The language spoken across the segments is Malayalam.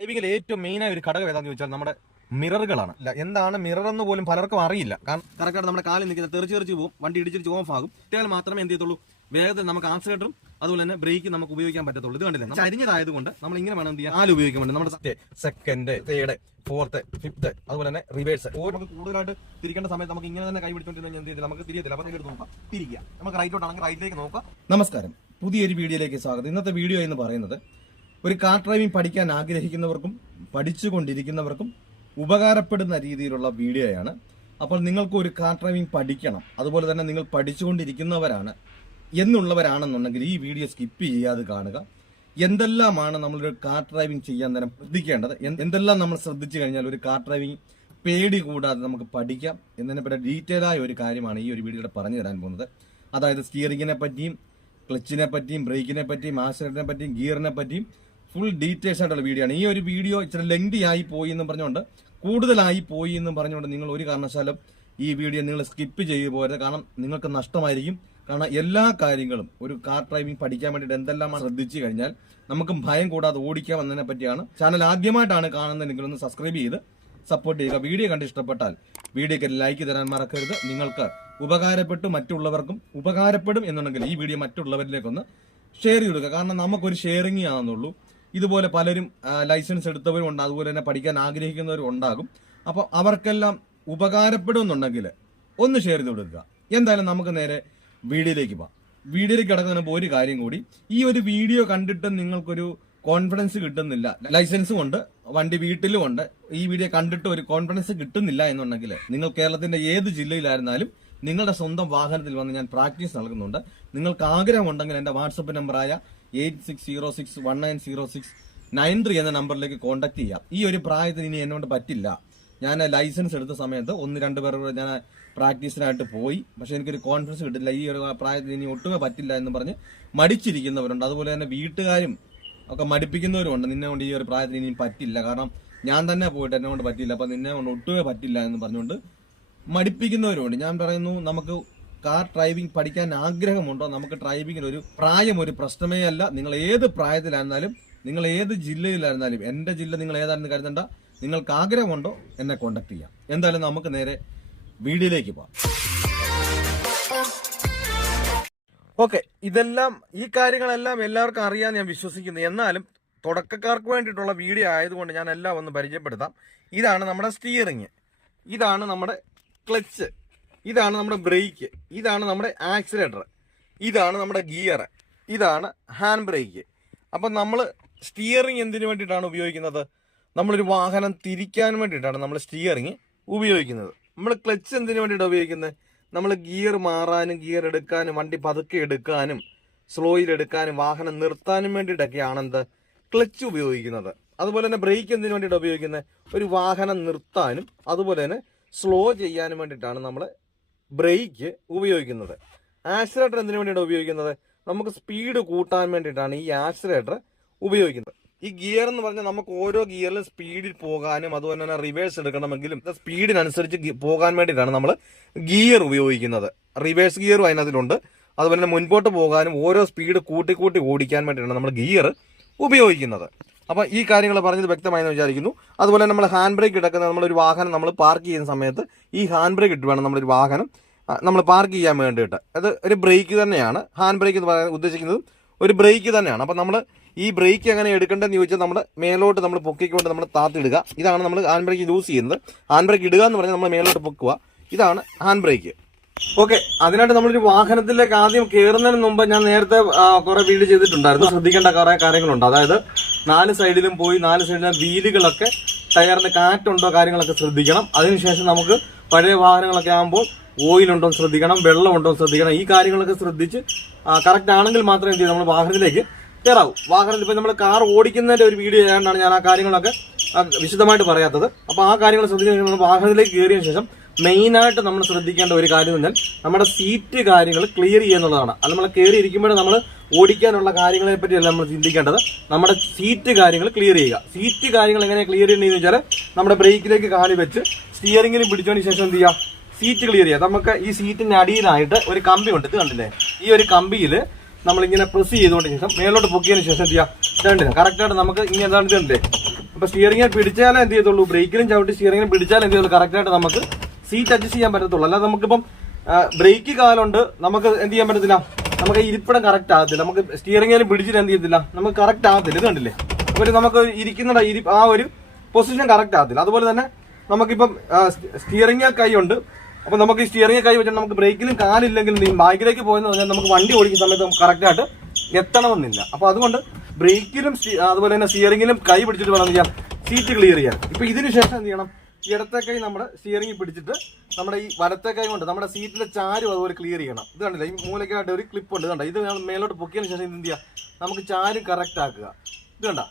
ഡ്രൈവിംഗിൽ ഏറ്റവും മെയിനായ ഒരു ഘടകം ഏതാണെന്ന് ചോദിച്ചാൽ നമ്മുടെ മിററുകളാണ്. എന്താണ് മിറർ എന്ന് പോലും പലർക്കും അറിയില്ല. കാരണം കറക്റ്റായിട്ട് നമ്മുടെ കാലിൽ നിൽക്കുന്നത് തെറിച്ച് പോകും, വണ്ടി ഇടിച്ചിട്ട് ഓഫ് ആകും. ഇട്ടാൽ മാത്രമേ എന്ത് ചെയ്യത്തുള്ളൂ, വേഗത്തിൽ നമുക്ക് ആക്സിലേറ്ററും അതുപോലെ തന്നെ ബ്രേക്ക് നമുക്ക് ഉപയോഗിക്കാൻ പറ്റത്തുള്ളൂ. ഇത് കണ്ടില്ലേ, ചരിഞ്ഞതായതുകൊണ്ട് നമ്മൾ ഇങ്ങനെ വേണം എന്ത് ചെയ്യാൻ, കാല് ഉപയോഗിക്കാൻ വേണ്ടി നമ്മുടെ സെക്കൻഡ്, തേർഡ്, ഫോർത്ത്, ഫിഫ്ത്ത്, അതുപോലെ തന്നെ റിവേഴ്സ്. നമുക്ക് കൂടുതലായിട്ട് തിരിക്കേണ്ട സമയത്ത് നമുക്ക് ഇങ്ങനെ തന്നെ കൈ പിടിച്ചോണ്ടിരുന്ന എന്ത് ചെയ്തില്ല, നമുക്ക് തിരിയത്തില്ല. അപ്പൊ നേരിട്ട് നോക്കാം, തിരിക്കുക. നമുക്ക് റൈറ്റോട്ടാണെങ്കിൽ റൈറ്റിലേക്ക് നോക്കാം. നമസ്കാരം, പുതിയൊരു വീഡിയോയിലേക്ക് സ്വാഗതം. ഇന്നത്തെ വീഡിയോ എന്ന് പറയുന്നത് ഒരു കാർ ഡ്രൈവിംഗ് പഠിക്കാൻ ആഗ്രഹിക്കുന്നവർക്കും പഠിച്ചുകൊണ്ടിരിക്കുന്നവർക്കും ഉപകാരപ്പെടുന്ന രീതിയിലുള്ള വീഡിയോയാണ്. അപ്പോൾ നിങ്ങൾക്ക് ഒരു കാർ ഡ്രൈവിംഗ് പഠിക്കണം, അതുപോലെ തന്നെ നിങ്ങൾ പഠിച്ചുകൊണ്ടിരിക്കുന്നവരാണ് എന്നുള്ളവരാണെന്നുണ്ടെങ്കിൽ ഈ വീഡിയോ സ്കിപ്പ് ചെയ്യാതെ കാണുക. എന്തെല്ലാമാണ് നമ്മളൊരു കാർ ഡ്രൈവിംഗ് ചെയ്യാൻ നേരം ശ്രദ്ധിക്കേണ്ടത്, എന്തെല്ലാം നമ്മൾ ശ്രദ്ധിച്ചു കഴിഞ്ഞാൽ ഒരു കാർ ഡ്രൈവിംഗ് പേടി കൂടാതെ നമുക്ക് പഠിക്കാം എന്നതിനെപ്പറ്റി ഡീറ്റെയിൽ ആയ ഒരു കാര്യമാണ് ഈ ഒരു വീഡിയോയുടെ പറഞ്ഞു തരാൻ പോകുന്നത്. അതായത് സ്റ്റിയറിങ്ങിനെ പറ്റിയും ക്ലച്ചിനെ പറ്റിയും ബ്രേക്കിനെ പറ്റിയും ആക്സിലേറ്ററിനെ പറ്റിയും ഗിയറിനെ പറ്റിയും ഫുൾ ഡീറ്റെയിൽസ് ആയിട്ടുള്ള വീഡിയോ ആണ്. ഈ ഒരു വീഡിയോ ഇച്ചിരി ലെങ്തി ആയി പോയി എന്നും പറഞ്ഞുകൊണ്ട്, കൂടുതലായി പോയി എന്നും പറഞ്ഞുകൊണ്ട് നിങ്ങൾ ഒരു കാരണവശാലും ഈ വീഡിയോ നിങ്ങൾ സ്കിപ്പ് ചെയ്തു പോരുത്. കാരണം നിങ്ങൾക്ക് നഷ്ടമായിരിക്കും. കാരണം എല്ലാ കാര്യങ്ങളും ഒരു കാർ ഡ്രൈവിംഗ് പഠിക്കാൻ വേണ്ടിയിട്ട് എന്തെല്ലാമാണ് ശ്രദ്ധിച്ചു കഴിഞ്ഞാൽ നമുക്ക് ഭയം കൂടാതെ ഓടിക്കാം എന്നതിനെ പറ്റിയാണ്. ചാനൽ ആദ്യമായിട്ടാണ് കാണുന്നതെങ്കിൽ ഒന്ന് സബ്സ്ക്രൈബ് ചെയ്ത് സപ്പോർട്ട് ചെയ്യുക. വീഡിയോ കണ്ട് ഇഷ്ടപ്പെട്ടാൽ വീഡിയോക്ക് ലൈക്ക് തരാൻ മറക്കരുത്. നിങ്ങൾക്ക് ഉപകാരപ്പെട്ടു മറ്റുള്ളവർക്കും ഉപകാരപ്പെടും എന്നുണ്ടെങ്കിൽ ഈ വീഡിയോ മറ്റുള്ളവരിലേക്കൊന്ന് ഷെയർ ചെയ്ത് കൊടുക്കുക. കാരണം നമുക്കൊരു ഷെയറിംഗ് ആണെന്നുള്ളൂ. ഇതുപോലെ പലരും ലൈസൻസ് എടുത്തവരും ഉണ്ട്, അതുപോലെ തന്നെ പഠിക്കാൻ ആഗ്രഹിക്കുന്നവരും ഉണ്ടാകും. അപ്പോൾ അവർക്കെല്ലാം ഉപകാരപ്പെടുമെന്നുണ്ടെങ്കിൽ ഒന്ന് ഷെയർ ചെയ്ത് കൊടുക്കുക. എന്തായാലും നമുക്ക് നേരെ വീഡിയോയിലേക്ക് പോകാം. വീഡിയോയിലേക്ക് കിടക്കുന്നതിന് ഒരു കാര്യം കൂടി, ഈ ഒരു വീഡിയോ കണ്ടിട്ട് നിങ്ങൾക്കൊരു കോൺഫിഡൻസ് കിട്ടുന്നില്ല, ലൈസൻസും ഉണ്ട്, വണ്ടി വീട്ടിലും ഉണ്ട്, ഈ വീഡിയോ കണ്ടിട്ട് ഒരു കോൺഫിഡൻസ് കിട്ടുന്നില്ല എന്നുണ്ടെങ്കിൽ നിങ്ങൾ കേരളത്തിന്റെ ഏത് ജില്ലയിലായിരുന്നാലും നിങ്ങളുടെ സ്വന്തം വാഹനത്തിൽ വന്ന് ഞാൻ പ്രാക്ടീസ് നൽകുന്നുണ്ട്. നിങ്ങൾക്ക് ആഗ്രഹമുണ്ടെങ്കിൽ എന്റെ വാട്സപ്പ് നമ്പറായ 8606190693 എന്ന നമ്പറിലേക്ക് കോൺടാക്ട് ചെയ്യാം. ഈ ഒരു പ്രായത്തിൽ ഇനി എന്നോട് പറ്റില്ല, ഞാൻ ലൈസൻസ് എടുത്ത സമയത്ത് 1-2 പേർ ഞാൻ പ്രാക്ടീസിനായിട്ട് പോയി, പക്ഷെ എനിക്കൊരു കോൺഫിഡൻസ് കിട്ടില്ല, ഈ ഒരു പ്രായത്തിൽ ഇനി ഒട്ടുമേ പറ്റില്ല എന്ന് പറഞ്ഞ് മടിച്ചിരിക്കുന്നവരുണ്ട്. അതുപോലെ തന്നെ വീട്ടുകാരും ഒക്കെ മടിപ്പിക്കുന്നവരുണ്ട്, നിന്നെ കൊണ്ട് ഈ ഒരു പ്രായത്തിൽ ഇനി പറ്റില്ല, കാരണം ഞാൻ തന്നെ പോയിട്ട് എന്നെ കൊണ്ട് പറ്റില്ല, അപ്പൊ നിന്നെ കൊണ്ട് ഒട്ടുമേ പറ്റില്ല എന്ന് പറഞ്ഞുകൊണ്ട് മടിപ്പിക്കുന്നവരുണ്ട്. ഞാൻ പറയുന്നു, നമുക്ക് കാർ ഡ്രൈവിംഗ് പഠിക്കാൻ ആഗ്രഹമുണ്ടോ, നമുക്ക് ഡ്രൈവിംഗിൽ ഒരു പ്രായം ഒരു പ്രശ്നമേ അല്ല. നിങ്ങൾ ഏത് പ്രായത്തിലായിരുന്നാലും, നിങ്ങൾ ഏത് ജില്ലയിലായിരുന്നാലും, എന്റെ ജില്ല നിങ്ങൾ ഏതാണെന്ന് കരുതണ്ട, നിങ്ങൾക്ക് ആഗ്രഹമുണ്ടോ എന്നെ കോൺടാക്ട് ചെയ്യാം. എന്തായാലും നമുക്ക് നേരെ വീഡിയോയിലേക്ക് പോകാം. ഓക്കെ, ഇതെല്ലാം ഈ കാര്യങ്ങളെല്ലാം എല്ലാവർക്കും അറിയാൻ ഞാൻ വിശ്വസിക്കുന്നു. എന്നാലും തുടക്കക്കാർക്ക് വേണ്ടിയിട്ടുള്ള വീഡിയോ ആയതുകൊണ്ട് ഞാൻ എല്ലാം ഒന്ന് പരിചയപ്പെടുത്താം. ഇതാണ് നമ്മുടെ സ്റ്റിയറിങ്, ഇതാണ് നമ്മുടെ ക്ലച്ച്, ഇതാണ് നമ്മുടെ ബ്രേക്ക്, ഇതാണ് നമ്മുടെ ആക്സിലേറ്റർ, ഇതാണ് നമ്മുടെ ഗിയർ, ഇതാണ് ഹാൻഡ് ബ്രേക്ക്. അപ്പം നമ്മൾ സ്റ്റിയറിങ് എന്തിനു വേണ്ടിയിട്ടാണ് ഉപയോഗിക്കുന്നത്? നമ്മളൊരു വാഹനം തിരിക്കാൻ വേണ്ടിയിട്ടാണ് നമ്മൾ സ്റ്റിയറിങ് ഉപയോഗിക്കുന്നത്. നമ്മൾ ക്ലച്ച് എന്തിനു വേണ്ടിയിട്ടാണ് ഉപയോഗിക്കുന്നത്? നമ്മൾ ഗിയർ മാറാനും ഗിയർ എടുക്കാനും വണ്ടി പതുക്കെ എടുക്കാനും സ്ലോയിൽ എടുക്കാനും വാഹനം നിർത്താനും വേണ്ടിയിട്ടൊക്കെയാണ് എന്ത് ക്ലച്ച് ഉപയോഗിക്കുന്നത്. അതുപോലെ തന്നെ ബ്രേക്ക് എന്തിനു വേണ്ടിയിട്ടാണ് ഉപയോഗിക്കുന്നത്? ഒരു വാഹനം നിർത്താനും അതുപോലെ തന്നെ സ്ലോ ചെയ്യാനും വേണ്ടിയിട്ടാണ് നമ്മൾ ബ്രേക്ക് ഉപയോഗിക്കുന്നത്. ആക്സിലേറ്റർ എന്തിനു വേണ്ടിയിട്ടാണ് ഉപയോഗിക്കുന്നത്? നമുക്ക് സ്പീഡ് കൂട്ടാൻ വേണ്ടിയിട്ടാണ് ഈ ആക്സിലേറ്റർ ഉപയോഗിക്കുന്നത്. ഈ ഗിയർ എന്ന് പറഞ്ഞാൽ നമുക്ക് ഓരോ ഗിയറിലും സ്പീഡിൽ പോകാനും അതുപോലെ തന്നെ റിവേഴ്സ് എടുക്കണമെങ്കിലും സ്പീഡിനനുസരിച്ച് പോകാൻ വേണ്ടിയിട്ടാണ് നമ്മൾ ഗിയർ ഉപയോഗിക്കുന്നത്. റിവേഴ്സ് ഗിയറും അതിനകത്തിലുണ്ട്. അതുപോലെ തന്നെ മുൻപോട്ട് പോകാനും ഓരോ സ്പീഡ് കൂട്ടി ഓടിക്കാൻ വേണ്ടിയിട്ടാണ് നമ്മൾ ഗിയർ ഉപയോഗിക്കുന്നത്. അപ്പോൾ ഈ കാര്യങ്ങൾ പറഞ്ഞത് വ്യക്തമായെന്ന് വിചാരിക്കുന്നു. അതുപോലെ നമ്മൾ ഹാൻഡ് ബ്രേക്ക് എടുക്കുന്ന നമ്മളൊരു വാഹനം നമ്മൾ പാർക്ക് ചെയ്യുന്ന സമയത്ത് ഈ ഹാൻഡ് ബ്രേക്ക് ഇട്ട് വേണം നമ്മളൊരു വാഹനം നമ്മൾ പാർക്ക് ചെയ്യാൻ വേണ്ടിയിട്ട്. അത് ഒരു ബ്രേക്ക് തന്നെയാണ്. ഹാൻഡ് ബ്രേക്ക് എന്ന് പറയാൻ ഉദ്ദേശിക്കുന്നത് ഒരു ബ്രേക്ക് തന്നെയാണ്. അപ്പം നമ്മൾ ഈ ബ്രേക്ക് എങ്ങനെ എടുക്കേണ്ടതെന്ന് ചോദിച്ചാൽ നമ്മൾ മേലോട്ട് നമ്മൾ പൊക്കിക്കൊണ്ട് നമ്മൾ താത്തിടുക. ഇതാണ് നമ്മൾ ഹാൻഡ് ബ്രേക്ക് യൂസ് ചെയ്യുന്നത്. ഹാൻഡ് ബ്രേക്ക് ഇടുക എന്ന് പറഞ്ഞാൽ നമ്മൾ മേലോട്ട് പൊക്കുക. ഇതാണ് ഹാൻഡ് ബ്രേക്ക്. ഓക്കെ, അതിനായിട്ട് നമ്മളൊരു വാഹനത്തിലേക്ക് ആദ്യം കയറുന്നതിന് മുമ്പ് ഞാൻ നേരത്തെ കുറെ വീഡിയോ ചെയ്തിട്ടുണ്ടായിരുന്നു. ശ്രദ്ധിക്കേണ്ട കുറെ കാര്യങ്ങളുണ്ട്. അതായത് 4 സൈഡിലും പോയി 4 സൈഡിലെ വീലുകളൊക്കെ ടയറിന് കാറ്റുണ്ടോ കാര്യങ്ങളൊക്കെ ശ്രദ്ധിക്കണം. അതിനുശേഷം നമുക്ക് പഴയ വാഹനങ്ങളൊക്കെ ആകുമ്പോൾ ഓയിലുണ്ടോ ശ്രദ്ധിക്കണം, വെള്ളമുണ്ടോ ശ്രദ്ധിക്കണം. ഈ കാര്യങ്ങളൊക്കെ ശ്രദ്ധിച്ച് കറക്റ്റ് ആണെങ്കിൽ മാത്രമേ എന്ത് ചെയ്യും നമ്മൾ വാഹനത്തിലേക്ക് കയറാവൂ. വാഹനത്തിൽ ഇപ്പം നമ്മൾ കാർ ഓടിക്കുന്നതിന്റെ ഒരു വീഡിയോ ചെയ്യാനാണ് ഞാൻ ആ കാര്യങ്ങളൊക്കെ വിശദമായിട്ട് പറയാത്തത്. അപ്പോൾ ആ കാര്യങ്ങൾ ശ്രദ്ധിച്ച് വാഹനത്തിലേക്ക് കയറിയതിനു ശേഷം മെയിനായിട്ട് നമ്മൾ ശ്രദ്ധിക്കേണ്ട ഒരു കാര്യം എന്ന് പറഞ്ഞാൽ നമ്മുടെ സീറ്റ് കാര്യങ്ങൾ ക്ലിയർ ചെയ്യുന്നതാണ്. അത് നമ്മൾ കയറി ഇരിക്കുമ്പോൾ നമ്മൾ ഓടിക്കാനുള്ള കാര്യങ്ങളെ പറ്റിയല്ല നമ്മൾ ചിന്തിക്കേണ്ടത്, നമ്മുടെ സീറ്റ് കാര്യങ്ങൾ ക്ലിയർ ചെയ്യുക. സീറ്റ് കാര്യങ്ങൾ എങ്ങനെ ക്ലിയർ ചെയ്യണമെന്ന് വെച്ചാൽ നമ്മുടെ ബ്രേക്കിലേക്ക് കാല് വെച്ച് സ്റ്റിയറിംഗിൽ പിടിച്ചതിന് ശേഷം എന്ത് ചെയ്യുക, സീറ്റ് ക്ലിയർ ചെയ്യുക. നമുക്ക് ഈ സീറ്റിന്റെ അടിയിലായിട്ട് ഒരു കമ്പി ഉണ്ട്, ഇത് കണ്ടില്ലേ? ഈ ഒരു കമ്പിയിൽ നമ്മളിങ്ങനെ പ്രസ് ചെയ്തുകൊണ്ട് ശേഷം മേലോട്ട് പൊക്കിയതിന് ശേഷം എന്ത് ചെയ്യുക, കറക്റ്റായിട്ട് നമുക്ക് ഇങ്ങനെ ഇതുണ്ടല്ലേ അപ്പൊ സ്റ്റിയറിംഗിൽ പിടിച്ചാലേ എന്ത് ചെയ്യത്തുള്ളൂ, ബ്രേക്കിലും ചവിട്ടി സ്റ്റിയറിംഗിലും പിടിച്ചാലേ എന്ത് ചെയ്യുള്ളൂ, കറക്റ്റ് ആയിട്ട് നമുക്ക് സീറ്റ് അഡ്ജസ്റ്റ് ചെയ്യാൻ പറ്റത്തുള്ളൂ. അല്ലാതെ നമുക്കിപ്പം ബ്രേക്ക് കാലുണ്ട്, നമുക്ക് എന്ത് ചെയ്യാൻ പറ്റത്തില്ല, നമുക്ക് ഇരിപ്പിടം കറക്റ്റ് ആകത്തില്ല. നമുക്ക് സ്റ്റിയറിംഗിലും പിടിച്ചിട്ട് എന്ത് ചെയ്യത്തില്ല, നമുക്ക് കറക്റ്റ് ആകത്തില്ല. ഇത് കണ്ടില്ലേ, ഒരു നമുക്ക് ഇരിക്കുന്ന ആ ഒരു പൊസിഷൻ കറക്റ്റ് ആകത്തില്ല. അതുപോലെ തന്നെ നമുക്കിപ്പം സ്റ്റിയറിംഗിൽ കൈ ഉണ്ട്, അപ്പൊ നമുക്ക് ഈ സ്റ്റിയറിംഗ് കൈ വെച്ചാൽ നമുക്ക് ബ്രേക്കിലും കാലില്ലെങ്കിൽ ബാക്കിലേക്ക് പോയെന്ന് പറഞ്ഞാൽ നമുക്ക് വണ്ടി ഓടിക്കുന്ന സമയത്ത് നമുക്ക് കറക്റ്റ് ആയിട്ട് എത്തണമെന്നില്ല. അപ്പൊ അതുകൊണ്ട് ബ്രേക്കിലും അതുപോലെ തന്നെ സ്റ്റിയറിംഗിലും കൈ പിടിച്ചിട്ട് വേണം ചെയ്യാം സീറ്റ് ക്ലിയർ ചെയ്യാൻ. ഇപ്പൊ ഇതിന് ശേഷം എന്ത് ചെയ്യണം, ഇടത്തെ കൈ നമ്മുടെ സ്റ്റിയറിംഗിൽ പിടിച്ചിട്ട് നമ്മുടെ ഈ വലത്തെ കൈ കൊണ്ട് നമ്മുടെ സീറ്റിലെ ചാരും അതുപോലെ ക്ലിയർ ചെയ്യണം. ഇത് കണ്ടില്ല, ഈ മൂലക്കായിട്ട് ഒരു ക്ലിപ്പ് ഉണ്ട്, കണ്ട, ഇത് മേലോട്ട് പൊക്കിയതിന് ശേഷം എന്ത് ചെയ്യാം, നമുക്ക് ചാരും കറക്റ്റ് ആക്കുക. ഇത് കണ്ട,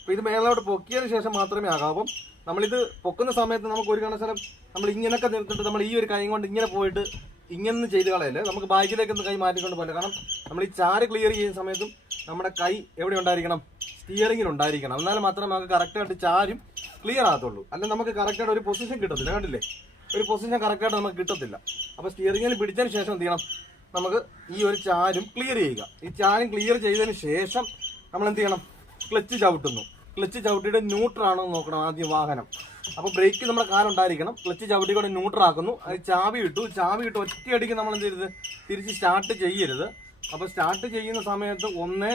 അപ്പൊ ഇത് മേലോട്ട് പൊക്കിയതിന് ശേഷം മാത്രമേ ആകാം. അപ്പം നമ്മളിത് പൊക്കുന്ന സമയത്ത് നമുക്ക് ഒരു കാരണവശാലും നമ്മൾ ഇങ്ങനെയൊക്കെ നിർത്തിട്ട് നമ്മൾ ഈ ഒരു കൈ കൊണ്ട് ഇങ്ങനെ പോയിട്ട് ഇങ്ങനെ ചെയ്ത് കളയല്ലേ, നമുക്ക് ബാക്കിലേക്കൊന്ന് കൈ മാറ്റിക്കൊണ്ട് പോകില്ല. കാരണം നമ്മൾ ഈ ചാര് ക്ലിയർ ചെയ്യുന്ന സമയത്തും നമ്മുടെ കൈ എവിടെ ഉണ്ടായിരിക്കണം, സ്റ്റിയറിംഗിൽ ഉണ്ടായിരിക്കണം. എന്നാൽ മാത്രമേ നമുക്ക് കറക്റ്റായിട്ട് ചാരും ക്ലിയർ ആകത്തുള്ളൂ. അല്ലെങ്കിൽ നമുക്ക് കറക്റ്റായിട്ട് ഒരു പൊസിഷൻ കിട്ടത്തില്ല. കണ്ടില്ലേ, ഒരു പൊസിഷൻ കറക്റ്റായിട്ട് നമുക്ക് കിട്ടത്തില്ല. അപ്പോൾ സ്റ്റിയറിംഗിൽ പിടിച്ചതിന് ശേഷം എന്ത് ചെയ്യണം, നമുക്ക് ഈ ഒരു ചാരും ക്ലിയർ ചെയ്യുക. ഈ ചാരും ക്ലിയർ ചെയ്തതിന് ശേഷം നമ്മൾ എന്ത് ചെയ്യണം, ക്ലച്ച് ചവിട്ടുന്നു. ക്ലച്ച് ചവിട്ടിയുടെ ന്യൂട്രാണോ എന്ന് നോക്കണം ആദ്യം വാഹനം. അപ്പോൾ ബ്രേക്ക് നമ്മുടെ കാലുണ്ടായിരിക്കണം. ക്ലച്ച് ചവിട്ടി കൂടെ ന്യൂട്രാക്കുന്നു. അത് ചാവി ഇട്ടു ഒറ്റയടിക്ക് നമ്മൾ എന്ത് ചെയ്യരുത്, തിരിച്ച് സ്റ്റാർട്ട് ചെയ്യരുത്. അപ്പോൾ സ്റ്റാർട്ട് ചെയ്യുന്ന സമയത്ത് 1,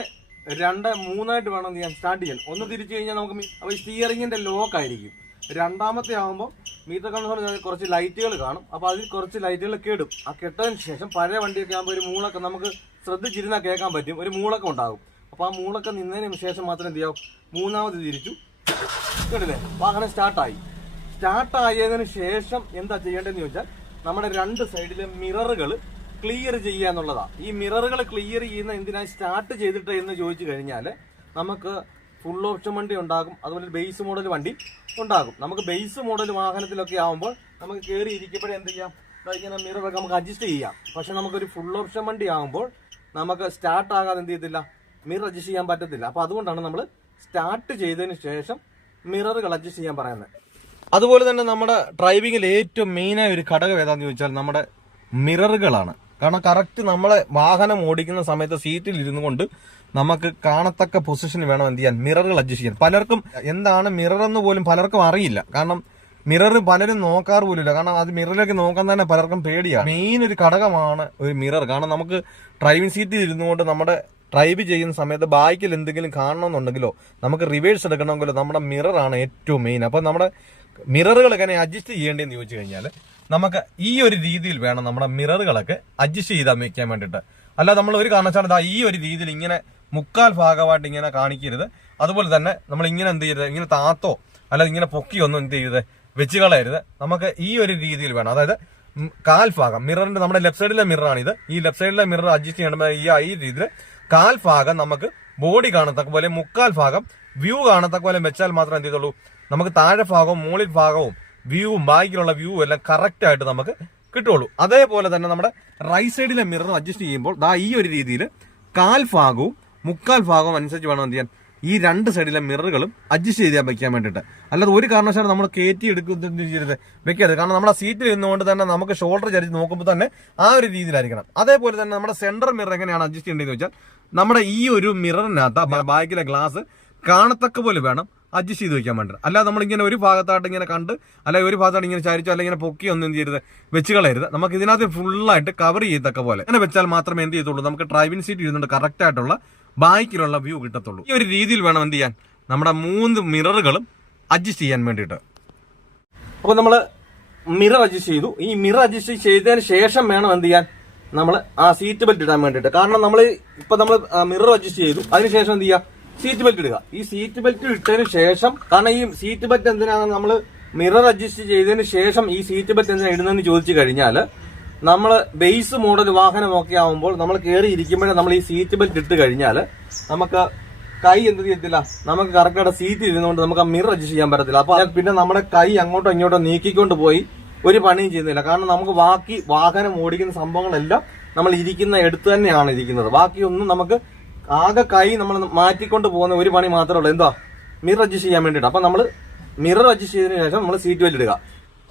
2, 3 വേണം ചെയ്യാൻ സ്റ്റാർട്ട് ചെയ്യാൻ. ഒന്ന് തിരിച്ചു കഴിഞ്ഞാൽ നമുക്ക് അപ്പോൾ സ്റ്റിയറിംഗിന്റെ ലോക്ക് ആയിരിക്കും. രണ്ടാമത്തെ ആകുമ്പോൾ മീറ്റർ കൺട്രോൾ കുറച്ച് ലൈറ്റുകൾ കാണും. അപ്പോൾ അതിൽ കുറച്ച് ലൈറ്റുകൾ കെടും. ആ കെട്ടതിന് ശേഷം പഴയ വണ്ടിയൊക്കെ ആകുമ്പോൾ ഒരു മൂളൊക്കെ നമുക്ക് ശ്രദ്ധിച്ചിരുന്നാൽ കേൾക്കാൻ പറ്റും, ഒരു മൂളൊക്കെ ഉണ്ടാകും. അപ്പോൾ ആ മൂളൊക്കെ നിന്നതിന് ശേഷം മാത്രം എന്ത് ചെയ്യാവും, മൂന്നാമത് തിരിച്ചു കേട്ടില്ലേ, വാഹനം സ്റ്റാർട്ടായതിനു ശേഷം എന്താ ചെയ്യേണ്ടതെന്ന് ചോദിച്ചാൽ നമ്മുടെ 2 സൈഡിലെ മിററുകൾ ക്ലിയർ ചെയ്യുക എന്നുള്ളതാണ്. ഈ മിററുകൾ ക്ലിയർ ചെയ്യുന്ന എന്തിനായി സ്റ്റാർട്ട് ചെയ്തിട്ട് എന്ന് ചോദിച്ചു കഴിഞ്ഞാൽ നമുക്ക് ഫുൾ ഓപ്ഷൻ വണ്ടി ഉണ്ടാകും, അതുപോലെ ബേസ് മോഡൽ വണ്ടി ഉണ്ടാകും. നമുക്ക് ബേസ് മോഡൽ വാഹനത്തിലൊക്കെ ആകുമ്പോൾ നമുക്ക് കയറി ഇരിക്കുമ്പോഴേ എന്ത് ചെയ്യാം, ഇങ്ങനെ മിററൊക്കെ നമുക്ക് അഡ്ജസ്റ്റ് ചെയ്യാം. പക്ഷെ നമുക്കൊരു ഫുൾ ഓപ്ഷൻ വണ്ടി ആകുമ്പോൾ നമുക്ക് സ്റ്റാർട്ട് ആകാതെ എന്ത് ചെയ്യത്തില്ല, മിറർ അഡ്ജസ്റ്റ് ചെയ്യാൻ പറ്റത്തില്ല. അപ്പോൾ അതുകൊണ്ടാണ് നമ്മൾ സ്റ്റാർട്ട് ചെയ്തതിന് ശേഷം മിററുകൾ അഡ്ജസ്റ്റ് ചെയ്യാൻ പറയുന്നത്. അതുപോലെ തന്നെ നമ്മുടെ ഡ്രൈവിങ്ങിൽ ഏറ്റവും മെയിനായ ഒരു ഘടകം ഏതാണെന്ന് ചോദിച്ചാൽ നമ്മുടെ മിററുകളാണ്. കാരണം കറക്റ്റ് നമ്മളെ വാഹനം ഓടിക്കുന്ന സമയത്ത് സീറ്റിൽ ഇരുന്നു കൊണ്ട് നമുക്ക് കാണത്തക്ക പൊസിഷൻ വേണം എന്ത് ചെയ്യാൻ, മിററുകൾ അഡ്ജസ്റ്റ് ചെയ്യാൻ. പലർക്കും എന്താണ് മിറർ എന്ന് പോലും പലർക്കും അറിയില്ല. കാരണം മിറർ പലരും നോക്കാറ് പോലുമില്ല. കാരണം അത് മിററിലേക്ക് നോക്കാൻ തന്നെ പലർക്കും പേടിയാണ്. മെയിൻ ഒരു ഘടകമാണ് ഒരു മിറർ. കാരണം നമുക്ക് ഡ്രൈവിംഗ് സീറ്റിൽ ഇരുന്നുകൊണ്ട് നമ്മുടെ ഡ്രൈവ് ചെയ്യുന്ന സമയത്ത് ബാക്കിൽ എന്തെങ്കിലും കാണണമെന്നുണ്ടെങ്കിലോ നമുക്ക് റിവേഴ്സ് എടുക്കണമെങ്കിലോ നമ്മുടെ മിററാണ് ഏറ്റവും മെയിൻ. അപ്പോൾ നമ്മുടെ മിററുകൾ എങ്ങനെ അഡ്ജസ്റ്റ് ചെയ്യേണ്ടതെന്ന് ചോദിച്ചു കഴിഞ്ഞാൽ നമുക്ക് ഈ ഒരു രീതിയിൽ വേണം നമ്മുടെ മിററുകളൊക്കെ അഡ്ജസ്റ്റ് ചെയ്താൽ വയ്ക്കാൻ വേണ്ടിയിട്ട്. അല്ല നമ്മൾ ഒരു കാരണവശാലും ഈ ഒരു രീതിയിൽ ഇങ്ങനെ മുക്കാൽ ഭാഗമായിട്ട് ഇങ്ങനെ കാണിക്കരുത്. അതുപോലെ തന്നെ നമ്മൾ ഇങ്ങനെ എന്ത് ചെയ്യരുത്, ഇങ്ങനെ താത്തോ അല്ല ഇങ്ങനെ പൊക്കിയോ ഒന്നും എന്ത് ചെയ്യരുത്, വെച്ച് കളയരുത്. നമുക്ക് ഈ ഒരു രീതിയിൽ വേണം. അതായത് കാൽഭാഗം മിററിന്റെ നമ്മുടെ ലെഫ്റ്റ് സൈഡിലെ മിററാണിത്. ഈ ലെഫ്റ്റ് സൈഡിലെ മിറർ അഡ്ജസ്റ്റ് ചെയ്യണമെങ്കിൽ ഈ രീതിയിൽ കാൽഭാഗം നമുക്ക് ബോഡി കാണത്തക്ക പോലെ, മുക്കാൽ ഭാഗം വ്യൂ കാണത്തക്ക പോലെ വെച്ചാൽ മാത്രമേ എന്ത് ചെയ്തുള്ളൂ, നമുക്ക് താഴെ ഭാഗവും മുകളിൽ ഭാഗവും വ്യൂവും ബാക്കിലുള്ള വ്യൂ എല്ലാം കറക്റ്റ് ആയിട്ട് നമുക്ക് കിട്ടുള്ളൂ. അതേപോലെ തന്നെ നമ്മുടെ റൈറ്റ് സൈഡിലെ മിറർ അഡ്ജസ്റ്റ് ചെയ്യുമ്പോൾ ഈ ഒരു രീതിയിൽ കാൽഭാഗവും മുക്കാൽ ഭാഗവും അനുസരിച്ച് വേണം എന്ത് ചെയ്യാൻ, ഈ 2 സൈഡിലെ മിററുകളും അഡ്ജസ്റ്റ് ചെയ്താൽ വെക്കാൻ വേണ്ടിയിട്ട്. അല്ലാതെ ഒരു കാരണവശാലും നമ്മൾ കയറ്റി എടുക്കുന്നത് വെക്കരുത്. കാരണം നമ്മുടെ സീറ്റിൽ ഇരുന്നുകൊണ്ട് തന്നെ നമുക്ക് ഷോൾഡർ ചരിച്ച് നോക്കുമ്പോൾ തന്നെ ആ ഒരു രീതിയിലായിരിക്കണം. അതേപോലെ തന്നെ നമ്മുടെ സെൻട്രൽ മിറർ എങ്ങനെയാണ് അഡ്ജസ്റ്റ് ചെയ്യേണ്ടതെന്ന് വെച്ചാൽ നമ്മുടെ ഈ ഒരു മിററിനകത്ത് ബാക്കിലെ ഗ്ലാസ് കാണത്തക്ക പോലെ വേണം അഡ്ജസ്റ്റ് ചെയ്ത് വെക്കാൻ വേണ്ടത്. അല്ലാതെ നമ്മളിങ്ങനെ ഒരു ഭാഗത്തായിട്ട് ഇങ്ങനെ കണ്ട് അല്ലെങ്കിൽ ഒരു ഭാഗത്തായിട്ട് ഇങ്ങനെ ചരിച്ചോ അല്ലെങ്കിൽ ഇങ്ങനെ പൊക്കി ഒന്നും ചെയ്യരുത്, വെച്ച് കളയരുത്. നമുക്ക് ഇതിനകത്ത് ഫുള്ളായിട്ട് കവർ ചെയ്യത്തക്ക പോലെ അങ്ങനെ വെച്ചാൽ മാത്രമേ എന്ത് ചെയ്യത്തുള്ളൂ, നമുക്ക് ഡ്രൈവിംഗ് സീറ്റ് ഇരുന്നുകൊണ്ട് കറക്റ്റ് ആയിട്ടുള്ള ബാക്കിലുള്ള വ്യൂ കിട്ടത്തുള്ളൂ. ഈ ഒരു രീതിയിൽ വേണം എന്ത് ചെയ്യാൻ, നമ്മുടെ 3 മിററുകളും അഡ്ജസ്റ്റ് ചെയ്യാൻ വേണ്ടിയിട്ട്. അപ്പോൾ നമ്മൾ മിറർ അഡ്ജസ്റ്റ് ചെയ്തു. ഈ മിറർ അഡ്ജസ്റ്റ് ചെയ്തതിന് ശേഷം വേണം എന്ത് ചെയ്യാൻ, നമ്മൾ ആ സീറ്റ് ബെൽറ്റ് ഇടാൻ വേണ്ടിയിട്ട്. കാരണം നമ്മൾ മിറർ അഡ്ജസ്റ്റ് ചെയ്തു, അതിനുശേഷം എന്ത് ചെയ്യുക, സീറ്റ് ബെൽറ്റ് ഇടുക. ഈ സീറ്റ് ബെൽറ്റ് ഇട്ടതിന് ശേഷം, കാരണം ഈ സീറ്റ് ബെൽറ്റ് എന്തിനാണ് നമ്മൾ മിറർ അഡ്ജസ്റ്റ് ചെയ്തതിന് ശേഷം ഈ സീറ്റ് ബെൽറ്റ് എന്തിനാണ് ഇടുന്നതെന്ന് ചോദിച്ചു കഴിഞ്ഞാൽ, നമ്മൾ ബേസ് മോഡൽ വാഹനമൊക്കെ ആകുമ്പോൾ നമ്മൾ കയറി ഇരിക്കുമ്പോഴേ നമ്മൾ ഈ സീറ്റ് ബെൽറ്റ് ഇട്ട് കഴിഞ്ഞാൽ നമുക്ക് കൈ എന്ത് ചെയ്യത്തില്ല, നമുക്ക് കറക്റ്റായിട്ട് സീറ്റ് ഇരുന്നുകൊണ്ട് നമുക്ക് ആ മിറർ അഡ്ജസ്റ്റ് ചെയ്യാൻ പറ്റത്തില്ല. അപ്പൊ പിന്നെ നമ്മുടെ കൈ അങ്ങോട്ടോ ഇങ്ങോട്ടോ നീക്കിക്കൊണ്ട് പോയി ഒരു പണിയും ചെയ്യുന്നില്ല. കാരണം നമുക്ക് ബാക്കി വാഹനം ഓടിക്കുന്ന സംഭവങ്ങളെല്ലാം നമ്മൾ ഇരിക്കുന്ന എടുത്ത് തന്നെയാണ് ഇരിക്കുന്നത്. ബാക്കിയൊന്നും നമുക്ക് ആകെ കൈ നമ്മൾ മാറ്റിക്കൊണ്ട് പോകുന്ന ഒരു പണി മാത്രമേ ഉള്ളൂ, എന്താ, മിറർ അഡ്ജസ്റ്റ് ചെയ്യാൻ വേണ്ടിയിട്ട്. അപ്പൊ നമ്മൾ മിറർ അഡ്ജസ്റ്റ് ചെയ്തതിനു ശേഷം നമ്മൾ സീറ്റ് ബെൽറ്റ് ഇടുക.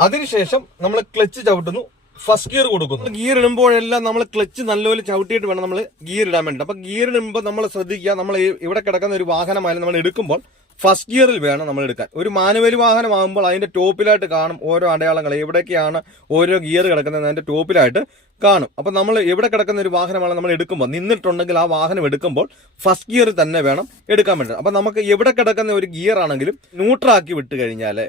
അതിനുശേഷം നമ്മൾ ക്ലച്ച് ചവിട്ടുന്നു, ഫസ്റ്റ് ഗിയർ കൊടുക്കുന്നു. ഗിയർ ഇടുമ്പോഴെല്ലാം നമ്മൾ ക്ലച്ച് നല്ലപോലെ ചവിട്ടിയിട്ട് വേണം നമ്മൾ ഗിയർ ഇടാൻ വേണ്ടി. അപ്പൊ ഗിയർ ഇടുമ്പോൾ നമ്മൾ ശ്രദ്ധിക്കുക, നമ്മൾ ഇവിടെ കിടക്കുന്ന ഒരു വാഹനമായാലും നമ്മൾ എടുക്കുമ്പോൾ ഫസ്റ്റ് ഗിയറിൽ വേണം നമ്മൾ എടുക്കാൻ. ഒരു മാനുവൽ വാഹനമാകുമ്പോൾ അതിന്റെ ടോപ്പിലായിട്ട് കാണും ഓരോ അടയാളങ്ങൾ, എവിടേക്കാണ് ഓരോ ഗിയർ കിടക്കുന്നത് അതിന്റെ ടോപ്പിലായിട്ട് കാണും. അപ്പൊ നമ്മൾ എവിടെ കിടക്കുന്ന ഒരു വാഹനമാണ് നമ്മൾ എടുക്കുമ്പോൾ, നിന്നിട്ടുണ്ടെങ്കിൽ ആ വാഹനം എടുക്കുമ്പോൾ ഫസ്റ്റ് ഗിയർ തന്നെ വേണം എടുക്കാൻ വേണ്ടി. അപ്പൊ നമുക്ക് എവിടെ കിടക്കുന്ന ഒരു ഗിയർ ആണെങ്കിലും ന്യൂട്രാക്കി വിട്ട് കഴിഞ്ഞാൽ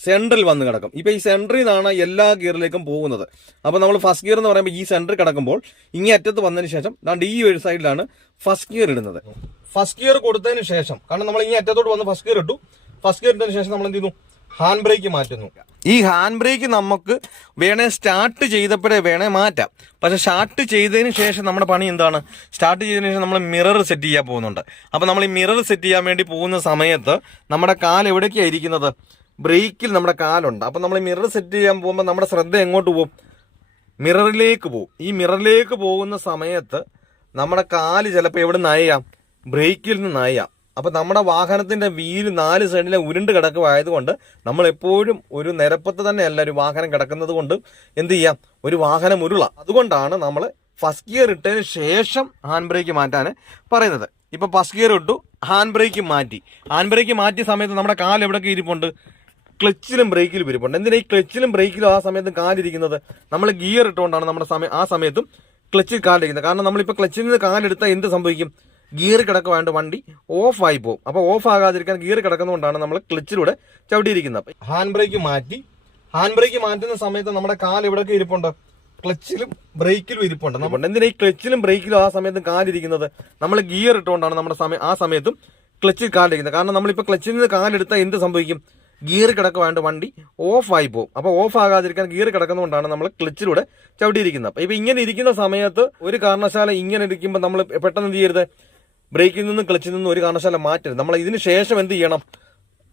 സെൻട്രൽ വന്ന് കിടക്കും. ഇപ്പൊ ഈ സെൻട്രിൽ നിന്നാണ് എല്ലാ ഗിയറിലേക്കും പോകുന്നത്. അപ്പൊ നമ്മൾ ഫസ്റ്റ് ഗിയർ എന്ന് പറയുമ്പോൾ ഈ സെൻട്രിൽ കിടക്കുമ്പോൾ ഇങ്ങനെ അറ്റത്ത് വന്നതിന് ശേഷം ദാണ്ട് ഈ ഒരു സൈഡിലാണ് ഫസ്റ്റ് ഗിയർ ഇടുന്നത്. ഫസ്റ്റ് ഗിയർ കൊടുത്തതിന് ശേഷം, കാരണം നമ്മൾ ഈ അറ്റത്തോട്ട് വന്ന് ഫസ്റ്റ് ഗിയർ ഇട്ടു, ഫസ്റ്റ് ഗിയർ ഇട്ടതിന് ശേഷം നമ്മൾ എന്ത് ചെയ്യുന്നു, ഹാൻഡ് ബ്രേക്ക് മാറ്റുന്നു. ഈ ഹാൻഡ് ബ്രേക്ക് നമുക്ക് വേണേ സ്റ്റാർട്ട് ചെയ്തപ്പോഴേ വേണേ മാറ്റാം. പക്ഷെ സ്റ്റാർട്ട് ചെയ്തതിന് ശേഷം നമ്മുടെ പണി എന്താണ്, സ്റ്റാർട്ട് ചെയ്തതിന് ശേഷം നമ്മൾ മിറർ സെറ്റ് ചെയ്യാൻ പോകുന്നുണ്ട്. അപ്പൊ നമ്മൾ ഈ മിറർ സെറ്റ് ചെയ്യാൻ വേണ്ടി പോകുന്ന സമയത്ത് നമ്മുടെ കാൽ എവിടേക്കാണ് ഇരിക്കുന്നത്, ബ്രേക്കിൽ നമ്മുടെ കാലുണ്ട്. അപ്പൊ നമ്മൾ മിറർ സെറ്റ് ചെയ്യാൻ പോകുമ്പോൾ നമ്മുടെ ശ്രദ്ധ എങ്ങോട്ട് പോകും, മിററിലേക്ക് പോകും. ഈ മിററിലേക്ക് പോകുന്ന സമയത്ത് നമ്മുടെ കാല് ചിലപ്പോൾ എവിടെ നനയാം, ബ്രേക്കിൽ നിന്ന് നനയാം. അപ്പൊ നമ്മുടെ വാഹനത്തിന്റെ വീല് 4 സൈഡിലെ ഉരുണ്ട് കിടക്കുമായതുകൊണ്ട് നമ്മൾ എപ്പോഴും ഒരു നിരപ്പത്ത് തന്നെയല്ല ഒരു വാഹനം കിടക്കുന്നത് കൊണ്ട് എന്ത് ചെയ്യാം, ഒരു വാഹനം ഉരുള. അതുകൊണ്ടാണ് നമ്മൾ ഫസ്റ്റ് ഗിയർ ഇട്ടതിന് ശേഷം ഹാൻഡ് ബ്രേക്ക് മാറ്റാൻ പറയുന്നത്. ഇപ്പൊ ഫസ്റ്റ് ഗിയർ ഇട്ടു, ഹാൻഡ് ബ്രേക്ക് മാറ്റി. ഹാൻഡ് ബ്രേക്ക് മാറ്റിയ സമയത്ത് നമ്മുടെ കാൽ എവിടെയൊക്കെ ഇരിപ്പുണ്ട്, ക്ലച്ചിലും ബ്രേക്കിലും ഇരിപ്പുണ്ട്. എന്തിനാ ഈ ക്ലച്ചിലും ബ്രേക്കിലും ആ സമയത്ത് കാലിരിക്കുന്നത്, നമ്മൾ ഗിയർ ഇട്ടുകൊണ്ടാണ് നമ്മുടെ ആ സമയത്തും ക്ലച്ചിൽ കാലിരിക്കുന്നത്. കാരണം നമ്മളിപ്പോൾ ക്ലച്ചിൽ നിന്ന് കാലെടുത്താൽ എന്ത് സംഭവിക്കും, ഗിയർ കിടക്കുവാണ്ട് വണ്ടി ഓഫ് ആയി പോകും. അപ്പോൾ ഓഫ് ആകാതിരിക്കാൻ ഗിയർ കിടക്കുന്നതുകൊണ്ടാണ് നമ്മൾ ക്ലച്ചിലൂടെ ചവിട്ടിയിരിക്കുന്നത്. ഹാൻഡ് ബ്രേക്ക് മാറ്റി, ഹാൻഡ് ബ്രേക്ക് മാറ്റുന്ന സമയത്ത് നമ്മുടെ കാൽ എവിടെയൊക്കെ ഇരിപ്പുണ്ട്, ക്ലച്ചിലും ബ്രേക്കിലും ഇരിപ്പുണ്ട്. എന്തിനാ ഈ ക്ലച്ചിലും ബ്രേക്കിലും ആ സമയത്ത് കാലിരിക്കുന്നത്, നമ്മൾ ഗിയർ ഇട്ടുകൊണ്ടാണ് നമ്മുടെ ആ സമയത്തും ക്ലച്ചിൽ കാലിരിക്കുന്നത്. കാരണം നമ്മളിപ്പോൾ ക്ലച്ചിൽ നിന്ന് കാലെടുത്താൽ എന്ത് സംഭവിക്കും, ഗിയർ കിടക്കുവാണ്ട് വണ്ടി ഓഫ് ആയി പോകും. അപ്പോൾ ഓഫ് ആകാതിരിക്കാൻ ഗിയർ കിടക്കുന്നതുകൊണ്ടാണ് നമ്മൾ ക്ലച്ചിലൂടെ ചവിട്ടിയിരിക്കുന്നത്. ഇപ്പൊ ഇങ്ങനെ ഇരിക്കുന്ന സമയത്ത് ഒരു കാരണവശാലും ഇങ്ങനെ ഇരിക്കുമ്പോൾ നമ്മൾ പെട്ടെന്ന് എന്ത് ചെയ്യരുത്, ബ്രേക്കിൽ നിന്നും ക്ലച്ചിൽ നിന്നും ഒരു കാരണവശാലും മാറ്റരുത്. നമ്മൾ ഇതിന് ശേഷം എന്ത് ചെയ്യണം,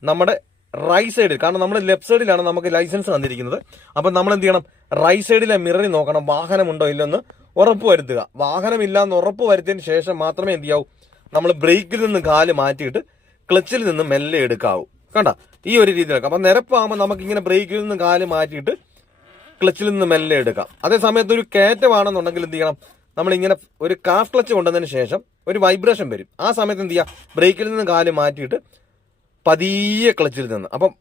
നമ്മുടെ റൈറ്റ് സൈഡിൽ, കാരണം നമ്മൾ ലെഫ്റ്റ് സൈഡിലാണ് നമുക്ക് ലൈസൻസ് തന്നിരിക്കുന്നത്. അപ്പം നമ്മൾ എന്ത് ചെയ്യണം, റൈറ്റ് സൈഡിലെ മിററിൽ നോക്കണം വാഹനമുണ്ടോ ഇല്ലെന്ന് ഉറപ്പ് വരുത്തുക. വാഹനമില്ലാന്ന് ഉറപ്പ് വരുത്തിയതിന് ശേഷം മാത്രമേ എന്ത് ചെയ്യാവൂ, നമ്മൾ ബ്രേക്കിൽ നിന്ന് കാല് മാറ്റിയിട്ട് ക്ലച്ചിൽ നിന്ന് മെല്ലെ എടുക്കാവൂ. കണ്ട, ഈ ഒരു രീതിയിലൊക്കെ. അപ്പം നിരപ്പാകുമ്പോൾ നമുക്കിങ്ങനെ ബ്രേക്കിൽ നിന്ന് കാല് മാറ്റിയിട്ട് ക്ലച്ചിൽ നിന്ന് മെല്ലെ എടുക്കാം. അതേ സമയത്ത് ഒരു കയറ്റമാണെന്നുണ്ടെങ്കിൽ എന്ത് ചെയ്യണം, നമ്മളിങ്ങനെ ഒരു കാഫ് ക്ലച്ച് കൊണ്ടതിന് ശേഷം ഒരു വൈബ്രേഷൻ വരും. ആ സമയത്ത് എന്ത് ചെയ്യുക, ബ്രേക്കിൽ നിന്ന് കാല് മാറ്റിയിട്ട് പതിയെ ക്ലച്ചിൽ നിന്ന്. അപ്പം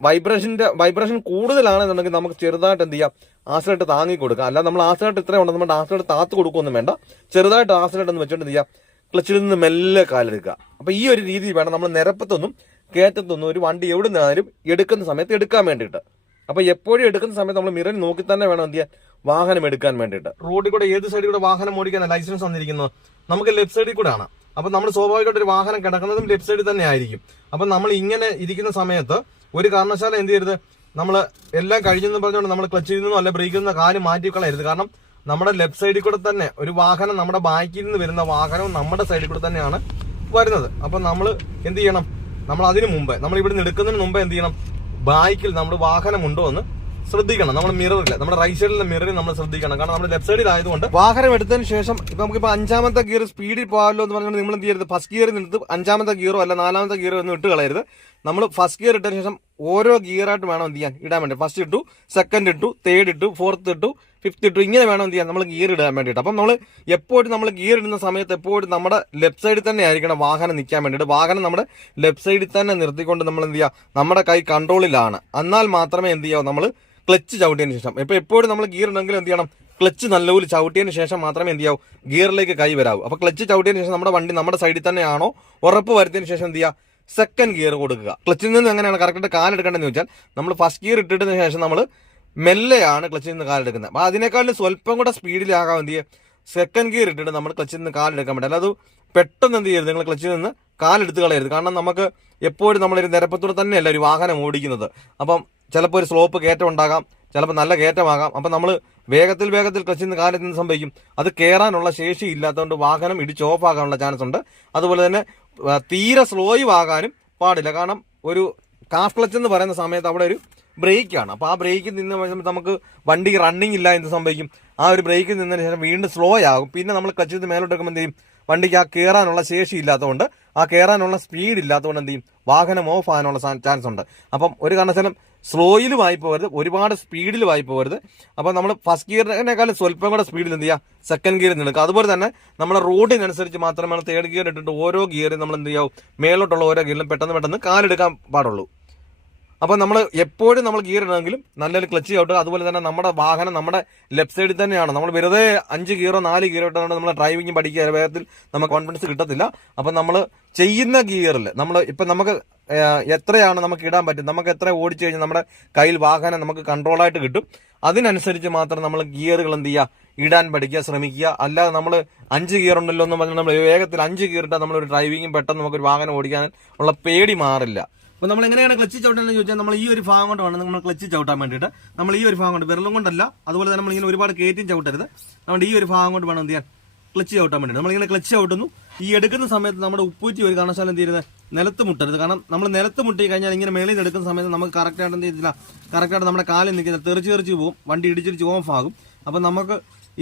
വൈബ്രേഷൻ കൂടുതലാണെന്നുണ്ടെങ്കിൽ നമുക്ക് ചെറുതായിട്ട് എന്ത് ചെയ്യാം, ആസിലേറ്റ് താങ്ങി കൊടുക്കുക. അല്ലാതെ നമ്മൾ ആസിലേറ്റ് ഇത്രയും ഉണ്ടെന്ന് നമ്മൾ ആസിലേറ്റ് താത്ത് കൊടുക്കുകയൊന്നും വേണ്ട. ചെറുതായിട്ട് ആസിലേറ്റ് എന്ന് വെച്ചിട്ട് എന്ത് ചെയ്യാം, ക്ലച്ചിൽ നിന്ന് മെല്ലെ കാലെടുക്കുക. അപ്പം ഈ ഒരു രീതിയിൽ വേണം നമ്മൾ നിരപ്പത്തൊന്നും കയറ്റത്തൊന്നും ഒരു വണ്ടി എവിടെ നിന്നാലും എടുക്കുന്ന സമയത്ത് എടുക്കാൻ വേണ്ടിയിട്ട്. അപ്പൊ എപ്പോഴും എടുക്കുന്ന സമയത്ത് നമ്മൾ മിററിൽ നോക്കി തന്നെ വേണം എന്ത് ചെയ്യാൻ, വാഹനം എടുക്കാൻ വേണ്ടിയിട്ട്. റോഡിൽ കൂടെ ഏത് സൈഡിൽ കൂടെ വാഹനം ഓടിക്കാൻ ലൈസൻസ് തന്നിരിക്കുന്നത്, നമുക്ക് ലെഫ്റ്റ് സൈഡിൽ കൂടെ ആണ്. അപ്പൊ നമ്മൾ സ്വാഭാവികമായിട്ട് ഒരു വാഹനം കിടക്കുന്നതും ലെഫ്റ്റ് സൈഡിൽ തന്നെ ആയിരിക്കും. അപ്പൊ നമ്മൾ ഇങ്ങനെ ഇരിക്കുന്ന സമയത്ത് ഒരു കാരണവശാലും എന്ത് ചെയ്യരുത്, നമ്മൾ എല്ലാം കഴിഞ്ഞെന്ന് പറഞ്ഞുകൊണ്ട് നമ്മൾ ക്ലച്ചിൽ നിന്നോ അല്ലെ ബ്രേക്കിൽ നിന്നോ കാല് മാറ്റി കളയരുത്. കാരണം നമ്മുടെ ലെഫ്റ്റ് സൈഡിൽ കൂടെ തന്നെ ഒരു വാഹനം, നമ്മുടെ ബാക്കിൽ നിന്ന് വരുന്ന വാഹനവും നമ്മുടെ സൈഡിൽ കൂടെ തന്നെയാണ് വരുന്നത്. അപ്പൊ നമ്മൾ എന്ത് ചെയ്യണം, നമ്മൾ അതിന് മുമ്പേ, നമ്മൾ ഇവിടെ നിന്ന് എടുക്കുന്നതിന് മുമ്പേ എന്ത് ചെയ്യണം, ബാക്കിൽ നമ്മൾ വാഹനം ഉണ്ടോ എന്ന് ശ്രദ്ധിക്കണം. നമ്മുടെ മിററില്ല, നമ്മുടെ റൈറ്റ് സൈഡിലെ മിററിൽ നമ്മൾ ശ്രദ്ധിക്കണം. കാരണം നമ്മുടെ ലെഫ്റ്റ് സൈഡിൽ ആയതുകൊണ്ട് വാഹനം എടുത്തതിന് ശേഷം ഇപ്പൊ നമുക്കിപ്പോൾ 5ാമത്തെ ഗിയർ സ്പീഡിൽ പോകാമല്ലോ എന്ന് പറഞ്ഞുകൊണ്ട് നിങ്ങൾ എന്ത് ചെയ്യരുത്, ഫസ്റ്റ് ഗിയറിൽ നിന്നിട്ട് 5ാമത്തെ ഗിയറോ അല്ല 4ാമത്തെ ഗിയറോ ഒന്നും ഇട്ട് കളയരുത്. നമ്മൾ ഫസ്റ്റ് ഗിയർ ഇട്ടതിന് ശേഷം ഓരോ ഗിയറായിട്ട് വേണം എന്ത് ചെയ്യാൻ, ഇടാൻ വേണ്ടി. ഫസ്റ്റ് ഇട്ടു, സെക്കൻഡ് ഇട്ടു, തേർഡ് ഇട്ടു, ഫോർത്ത് ഇട്ടു, ഫിഫ്ത്ത് ഇട്ടു, ഇങ്ങനെ വേണം എന്ത് ചെയ്യാൻ, നമ്മൾ ഗിയർ ഇടാൻ വേണ്ടിയിട്ട്. അപ്പം നമ്മൾ എപ്പോഴും നമ്മൾ ഗിയർ ഇടുന്ന സമയത്ത് എപ്പോഴും നമ്മുടെ ലെഫ്റ്റ് സൈഡിൽ തന്നെ ആയിരിക്കണം വാഹനം നിൽക്കാൻ വേണ്ടിയിട്ട്. വാഹനം നമ്മുടെ ലെഫ്റ്റ് സൈഡിൽ തന്നെ നിർത്തിക്കൊണ്ട് നമ്മൾ എന്ത് ചെയ്യുക, നമ്മുടെ കൈ കൺട്രോളിലാണ്. എന്നാൽ മാത്രമേ എന്ത് ചെയ്യാവൂ, നമ്മൾ ക്ലച്ച് ചവിട്ടിയതിന് ശേഷം. ഇപ്പൊ എപ്പോഴും നമ്മൾ ഗിയർ ഉണ്ടെങ്കിൽ എന്ത് ചെയ്യണം, ക്ലച്ച് നല്ലപോലെ ചവിട്ടിയതിന് ശേഷം മാത്രമേ എന്ത് ചെയ്യാവൂ, ഗിയറിലേക്ക് കൈ വരാവൂ. അപ്പൊ ക്ലച്ച് ചവിട്ടിയതിന് ശേഷം നമ്മുടെ വണ്ടി നമ്മുടെ സൈഡിൽ തന്നെയാണോ ഉറപ്പ് വരുത്തിയതിന് ശേഷം എന്ത് ചെയ്യുക, സെക്കൻഡ് ഗിയർ കൊടുക്കുക. ക്ലച്ചിൽ നിന്ന് എങ്ങനെയാണ് കറക്റ്റായിട്ട് കാലെടുക്കേണ്ടതെന്ന് ചോദിച്ചാൽ, നമ്മൾ ഫസ്റ്റ് ഗിയർ ഇട്ടിട്ടതിന് ശേഷം നമ്മൾ മെല്ലെയാണ് ക്ലച്ചിൽ നിന്ന് കാലെടുക്കുന്നത്. അപ്പോൾ അതിനേക്കാളും സ്വല്പം കൂടെ സ്പീഡിലാകാൻ എന്ത് ചെയ്യുക, സെക്കൻഡ് ഗിയർ ഇട്ടിട്ട് നമ്മൾ ക്ലച്ചിൽ നിന്ന് കാലെടുക്കാൻ പറ്റില്ല. അല്ലാതെ പെട്ടെന്ന് എന്ത് ചെയ്യരുത്, നിങ്ങൾ ക്ലച്ചിൽ നിന്ന് കാലെടുത്ത് കളയരുത്. കാരണം നമുക്ക് എപ്പോഴും നമ്മളൊരു നിരപ്പത്തൂടെ തന്നെയല്ല ഒരു വാഹനം ഓടിക്കുന്നത്. അപ്പം ചിലപ്പോൾ ഒരു സ്ലോപ്പ് കയറ്റം ഉണ്ടാകാം, ചിലപ്പോൾ നല്ല കയറ്റമാകാം. അപ്പം നമ്മൾ വേഗത്തിൽ ക്ലച്ചിൽ നിന്ന് കാലെത്തുന്ന സംഭവിക്കും, അത് കയറാനുള്ള ശേഷി ഇല്ലാത്തതുകൊണ്ട് വാഹനം ഇടിച്ച് ഓഫ് ആകാനുള്ള ചാൻസ് ഉണ്ട്. അതുപോലെ തന്നെ തീരെ സ്ലോയും ആകാനും പാടില്ല. കാരണം ഒരു കാഫ് ക്ലച്ച് എന്ന് പറയുന്ന സമയത്ത് അവിടെ ഒരു ബ്രേക്കാണ്. അപ്പോൾ ആ ബ്രേക്കിൽ നിന്ന് നമുക്ക് വണ്ടി റണ്ണിങ് ഇല്ല, എന്ത് സംഭവിക്കും, ആ ഒരു ബ്രേക്കിൽ നിന്നതിന് ശേഷം വീണ്ടും സ്ലോ ആകും. പിന്നെ നമ്മൾ ക്ലച്ചിൽ നിന്ന് മേലോട്ട് എടുക്കുമ്പോൾ എന്ത് ചെയ്യും, വണ്ടിക്ക് ആ കയറാനുള്ള ശേഷി ഇല്ലാത്തതുകൊണ്ട് ആ കയറാനുള്ള സ്പീഡ് ഇല്ലാത്തതുകൊണ്ട് എന്ത് ചെയ്യും, വാഹനം ഓഫ് ആകാനുള്ള ചാൻസ് ഉണ്ട്. അപ്പം ഒരു കാരണവശാലും സ്ലോയിൽ വായി പോകരുത്, ഒരുപാട് സ്പീഡിൽ വായി പോകരുത്. അപ്പം നമ്മൾ ഫസ്റ്റ് ഗിയറിനേക്കാളും സ്വല്പം കൂടെ സ്പീഡിൽ എന്ത് ചെയ്യുക, സെക്കൻഡ് ഗിയറിൽ നിൽക്കുക. അതുപോലെ തന്നെ നമ്മുടെ റോഡിനനുസരിച്ച് മാത്രമേ തേർഡ് ഗിയർ ഇട്ടിട്ട് ഓരോ ഗിയറിൽ നമ്മൾ എന്ത് ചെയ്യാവും, മേലോട്ടുള്ള ഓരോ ഗിയറിലും പെട്ടെന്ന് കാലെടുക്കാൻ പാടുള്ളൂ. അപ്പം നമ്മൾ എപ്പോഴും നമ്മൾ ഗിയർ ഇടണമെങ്കിലും നല്ലൊരു ക്ലച്ച് ചവിട്ടുക. അതുപോലെ തന്നെ നമ്മുടെ വാഹനം നമ്മുടെ ലെഫ്റ്റ് സൈഡിൽ തന്നെയാണ്. നമ്മൾ വെറുതെ 5 ഗിയറോ 4 ഗിയറോ ഇട്ടുകൊണ്ട് നമ്മൾ ഡ്രൈവിംഗ് പഠിക്കുക വേഗത്തിൽ നമുക്ക് കോൺഫിഡൻസ് കിട്ടത്തില്ല. അപ്പം നമ്മൾ ചെയ്യുന്ന ഗിയറിൽ നമുക്ക് എത്രയാണ് നമുക്ക് ഇടാൻ പറ്റും, നമുക്ക് എത്ര ഓടിച്ചു കഴിഞ്ഞാൽ നമ്മുടെ കയ്യിൽ വാഹനം നമുക്ക് കൺട്രോളായിട്ട് കിട്ടും, അതിനനുസരിച്ച് മാത്രം നമ്മൾ ഗിയറുകൾ എന്ത് ചെയ്യുക, ഇടാൻ പഠിക്കുക, ശ്രമിക്കുക. അല്ലാതെ നമ്മൾ 5 ഗിയർ ഉണ്ടല്ലോ എന്ന് പറഞ്ഞാൽ നമ്മൾ വേഗത്തിൽ 5 ഗിയർ ഇട്ടാൽ നമ്മളൊരു ഡ്രൈവിംഗും പെട്ടെന്ന് നമുക്കൊരു വാഹനം ഓടിക്കാൻ ഉള്ള പേടി മാറില്ല. അപ്പോൾ നമ്മൾ എങ്ങനെയാണ് ക്ലച്ച് ചവിട്ടാന്ന് ചോദിച്ചാൽ നമ്മൾ ഈ ഒരു ഭാഗം കൊണ്ട് വേണം നമ്മൾ ക്ലച്ച് ചവിട്ടാൻ വേണ്ടിയിട്ട്. നമ്മൾ ഈ ഒരു ഭാഗം കൊണ്ട് വിരലും കൊണ്ടല്ല, അതുപോലെ തന്നെ നമ്മളിങ്ങനെ ഒരുപാട് കയറ്റും ചവിട്ടരുത്. നമ്മുടെ ഈ ഒരു ഭാഗം കൊണ്ട് വേണം എന്ത് ചെയ്യാൻ, ക്ലച്ച് ചവിട്ടാൻ വേണ്ടിയിട്ട്. നമ്മളിങ്ങനെ ക്ലച്ച് ചവിട്ടുന്നു. ഈ എടുക്കുന്ന സമയത്ത് നമ്മുടെ ഉപ്പൂറ്റി ഒരു കാരണവശാലും എന്ത് ചെയ്യരുത്, നിലത്ത് മുട്ടരുത്. കാരണം നമ്മൾ നിലത്ത് മുട്ടി കഴിഞ്ഞാൽ ഇങ്ങനെ മേളിൽ നിന്ന് എടുക്കുന്ന സമയത്ത് നമുക്ക് കറക്റ്റായിട്ട് എന്ത് ചെയ്തില്ല, കറക്റ്റായിട്ട് നമ്മുടെ കാലിൽ നിൽക്കുന്നത് തെറിച്ച് പോകും, വണ്ടി ഇടിച്ചിടിച്ച് ഓഫ് ആകും. അപ്പം നമുക്ക്